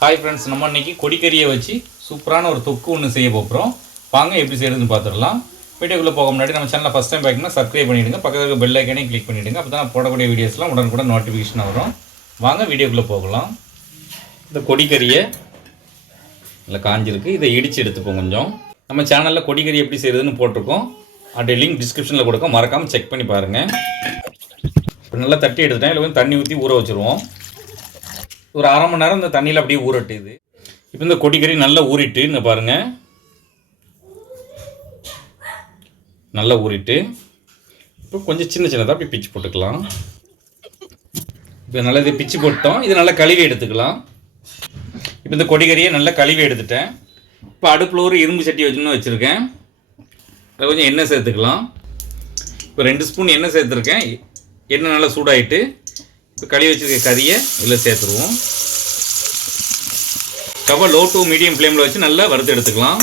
Hi friends நம்ம இன்றைக்கி கொடிக்கறியை வச்சு சூப்பரான ஒரு தொக்கு ஒன்று செய்ய போகிறோம் வாங்க எப்படி செய்கிறதுன்னு பார்த்துடலாம் வீடியோக்குள்ளே போக முன்னாடி நம்ம சேனலை ஃபஸ்ட் டைம் பார்க்கணும்னா சப்ஸ்கிரைப் பண்ணிவிடுங்க பக்கத்தில் இருக்க பெல் ஐக்கனையும் கிளிக் பண்ணிவிடுங்க அப்போ தான் போடக்கூடிய வீடியோஸ்லாம் உடனுக்குடன் நோட்டிஃபிகேஷன் வரும். வாங்க வீடியோக்குள்ளே போகலாம். இந்த கொடிக்கறியை இல்லை காஞ்சிருக்கு. இதை இடித்து எடுத்துப்போம் கொஞ்சம். நம்ம சேனலில் கொடிக்கறி எப்படி செய்கிறதுன்னு போட்டிருக்கோம். அப்படியே லிங்க் டிஸ்கிரிப்ஷனில் கொடுக்க மறக்காமல் செக் பண்ணி பாருங்கள் இப்போ நல்லா தட்டி எடுத்துட்டேன். இல்லை கொஞ்சம் தண்ணி ஊற்றி ஊற வச்சுருவோம். ஒரு அரை மணி நேரம் இந்த தண்ணியில் அப்படியே ஊறட்டுது. இப்போ இந்த கொடிக்கறி நல்லா ஊறிட்டு இங்க பாருங்கள் நல்லா ஊறிட்டு இப்போ கொஞ்சம் சின்ன சின்னதாக அப்படி பிச்சு போட்டுக்கலாம். இப்போ நல்லா இதை பிச்சு போட்டோம். இதை நல்லா கழுவி எடுத்துக்கலாம். இப்போ இந்த கொடிக்கறியை நல்லா கழுவி எடுத்துட்டேன். இப்போ அடுப்பில் ஒரு இரும்பு சட்டி வச்சுன்னு வச்சுருக்கேன். அதில் கொஞ்சம் எண்ணெய் சேர்த்துக்கலாம். இப்போ ரெண்டு ஸ்பூன் எண்ணெய் சேர்த்துருக்கேன். எண்ணெய் நல்லா சூடாயிட்டு இப்போ கழுவி வச்சுருக்க கறியை இதில் சேர்த்துருவோம். ஸ்டவ்வை லோ டு மீடியம் ஃப்ளேமில் வச்சு நல்லா வறுத்து எடுத்துக்கலாம்.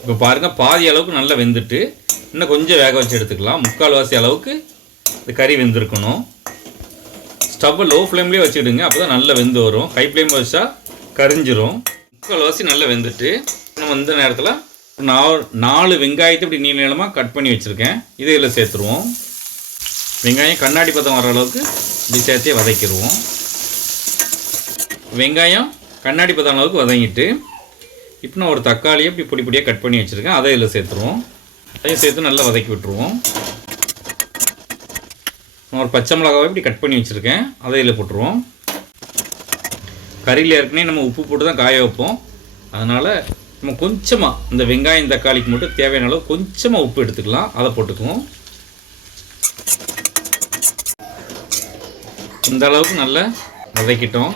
இப்போ பாருங்கள் பாதி அளவுக்கு நல்லா வெந்துட்டு இன்னும் கொஞ்சம் வேக வச்சு எடுத்துக்கலாம். முக்கால்வாசி அளவுக்கு இந்த கறி வெந்திருக்கணும். ஸ்டவ்வை லோ ஃப்ளேம்லேயே வச்சுக்கிடுங்க அப்போ தான் நல்லா வெந்து வரும். ஹை ஃப்ளேம் வச்சா கரிஞ்சிரும். முக்கால்வாசி நல்லா வெந்துட்டு நம்ம இந்த நேரத்தில் நாலு நாலு வெங்காயத்தை இப்படி நீள நீளமாக கட் பண்ணி வச்சுருக்கேன். இதை இதில் சேர்த்துருவோம். வெங்காயம் கண்ணாடி பதம் வர அளவுக்கு இப்படி சேர்த்தே வதக்கிடுவோம். வெங்காயம் கண்ணாடி பதம் அளவுக்கு வதங்கிட்டு இப்போ நான் ஒரு தக்காளியை இப்படி பொடி பொடியாக கட் பண்ணி வச்சுருக்கேன். அதை இதில் சேர்த்துருவோம். அதையும் சேர்த்து நல்லா வதக்கி விட்டுருவோம். நான் ஒரு பச்சை மிளகாவை இப்படி கட் பண்ணி வச்சுருக்கேன். அதை இதில் போட்டுருவோம். கறியில் ஏற்கனவே நம்ம உப்பு போட்டு தான் காய வைப்போம். அதனால் நம்ம கொஞ்சமாக இந்த வெங்காயம் தக்காளிக்கு மட்டும் தேவையான அளவு கொஞ்சமாக உப்பு எடுத்துக்கலாம். அதை போட்டுக்குவோம். இந்த அளவுக்கு நல்லா வதக்கிட்டோம்.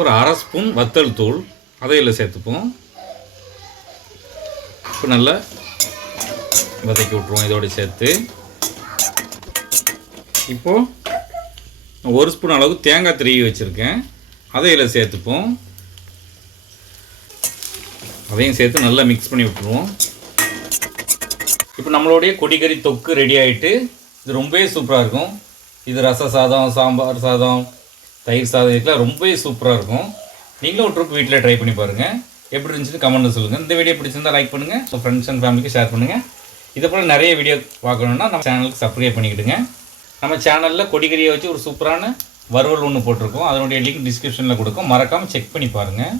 ஒரு அரை ஸ்பூன் வத்தல் தூள் அதை இதில் சேர்த்துப்போம். இப்போ நல்லா வதக்கி விட்ருவோம் இதோடு சேர்த்து. இப்போது ஒரு ஸ்பூன் அளவுக்கு தேங்காய் திருவி வச்சுருக்கேன். அதை இதில் சேர்த்துப்போம். அதையும் சேர்த்து நல்லா மிக்ஸ் பண்ணி விட்ருவோம் இப்போ நம்மளுடைய கொடிக்கறி தொக்கு ரெடி ஆகிட்டு இது ரொம்பவே சூப்பராக இருக்கும். இது ரச சாதம் சாம்பார் சாதம் தயிர் சாதம் இதுக்கெலாம் ரொம்பவே சூப்பராக இருக்கும். நீங்களும் ஒரு ட்ரிப் வீட்டில் ட்ரை பண்ணி பாருங்கள் எப்படி இருந்துச்சுன்னு கமெண்ட்டில் சொல்லுங்கள் இந்த வீடியோ பிடிச்சிருந்தா லைக் பண்ணுங்கள் உங்கள் ஃப்ரெண்ட்ஸ் அண்ட் ஃபேமிலிக்கு ஷேர் பண்ணுங்கள் இதே போல் நிறைய வீடியோ பார்க்கணுன்னா நம்ம சேனலுக்கு சப்ஸ்கிரைப் பண்ணிக்கிடுங்க. நம்ம சேனலில் கொடிக்கறியை வச்சு ஒரு சூப்பரான வறுவல் ஒன்று போட்டிருக்கோம். அதனுடைய லிங்க் டிஸ்கிரிப்ஷனில் கொடுக்கும். மறக்காமல் செக் பண்ணி பாருங்கள்